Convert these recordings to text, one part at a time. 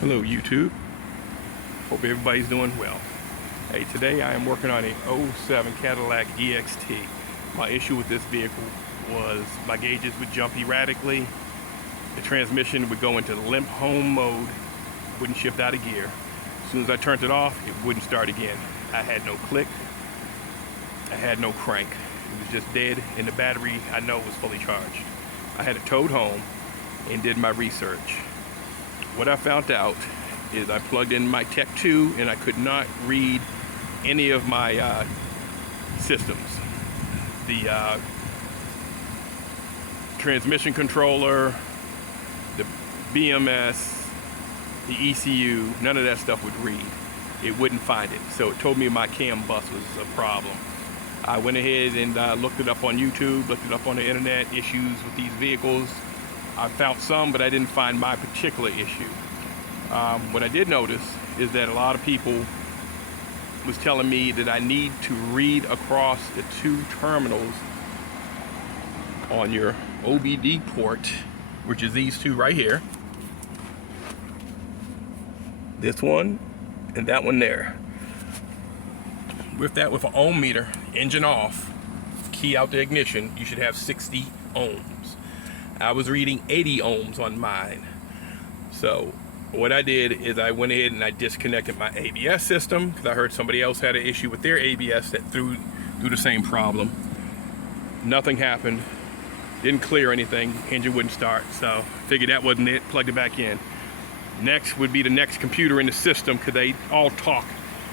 Hello YouTube, hope everybody's doing well. Hey, today I am working on a '07 Cadillac EXT. My issue with this vehicle was my gauges would jump erratically, the transmission would go into limp home mode, wouldn't shift out of gear. As soon as I turned it off, it wouldn't start again. I had no click, I had no crank. It was just dead, and the battery I know was fully charged. I had it towed home and did my research. What I found out is I plugged in my Tech 2 and I could not read any of my systems. The transmission controller, the BMS, the ECU, none of that stuff would read. It wouldn't find it. So it told me my CAN bus was a problem. I went ahead and looked it up on YouTube, looked it up on the internet, issues with these vehicles. I found some, but I didn't find my particular issue. What I did notice is that a lot of people was telling me that I need to read across the two terminals on your OBD port, which is these two right here. This one and that one there. With an ohm meter, engine off, key out the ignition, you should have 60 ohms. I was reading 80 ohms on mine. So what I did is I went ahead and I disconnected my ABS system because I heard somebody else had an issue with their ABS that threw the same problem. Nothing happened, didn't clear anything, engine wouldn't start, so figured that wasn't it, plugged it back in. Next would be the next computer in the system because they all talk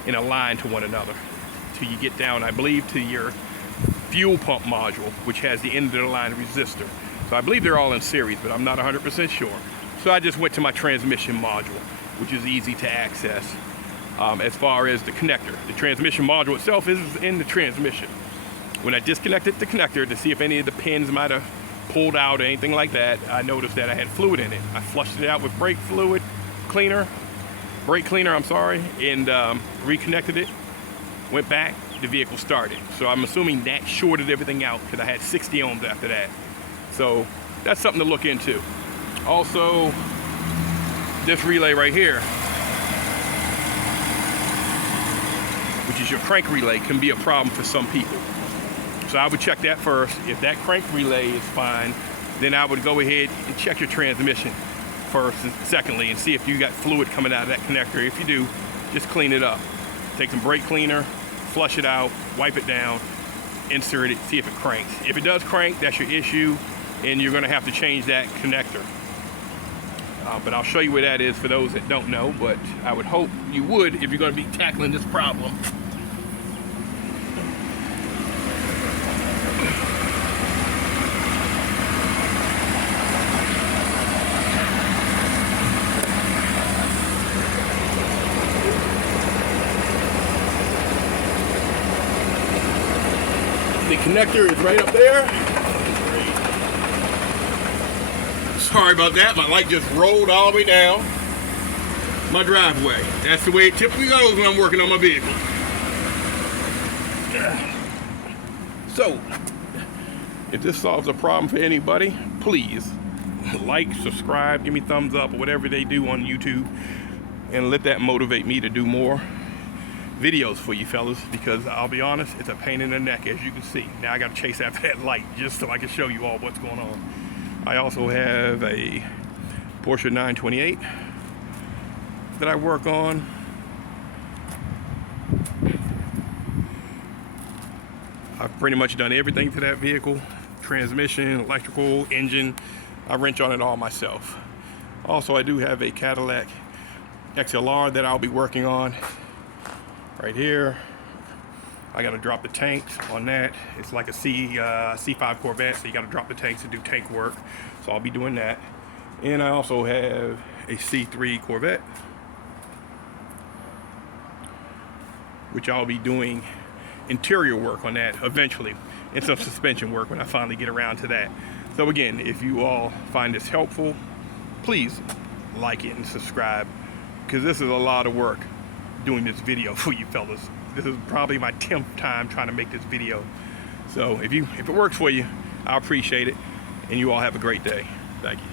in a line to one another till you get down, I believe, to your fuel pump module, which has the end of the line resistor. So I believe they're all in series, but I'm not 100% sure. So I just went to my transmission module, which is easy to access. As far as the connector, the transmission module itself is in the transmission. When I disconnected the connector to see if any of the pins might have pulled out or anything like that, I noticed that I had fluid in it. I flushed it out with brake cleaner, and reconnected it, went back, the vehicle started. So I'm assuming that shorted everything out because I had 60 ohms after that. So that's something to look into. Also, this relay right here, which is your crank relay, can be a problem for some people. So I would check that first. If that crank relay is fine, then I would go ahead and check your transmission first and secondly and see if you got fluid coming out of that connector. If you do, just clean it up. Take some brake cleaner, flush it out, wipe it down, insert it, see if it cranks. If it does crank, that's your issue, and you're gonna have to change that connector. But I'll show you where that is for those that don't know, but I would hope you would if you're gonna be tackling this problem. The connector is right up there. Sorry about that, my light just rolled all the way down my driveway. That's the way it typically goes when I'm working on my vehicle. So, if this solves a problem for anybody, please like, subscribe, give me thumbs up or whatever they do on YouTube, and let that motivate me to do more videos for you fellas, because I'll be honest, it's a pain in the neck, as you can see. Now I got to chase after that light just so I can show you all what's going on. I also have a Porsche 928 that I work on. I've pretty much done everything to that vehicle: transmission, electrical, engine. I wrench on it all myself. Also, I do have a Cadillac XLR that I'll be working on right here. I got to drop the tanks on that. It's like a C5 Corvette, so you got to drop the tanks to do tank work. So I'll be doing that. And I also have a C3 Corvette, which I'll be doing interior work on that eventually, and some suspension work when I finally get around to that. So again, if you all find this helpful, please like it and subscribe, because this is a lot of work doing this video for you fellas. This is probably my 10th time trying to make this video. So if it works for you, I appreciate it, and you all have a great day. Thank you.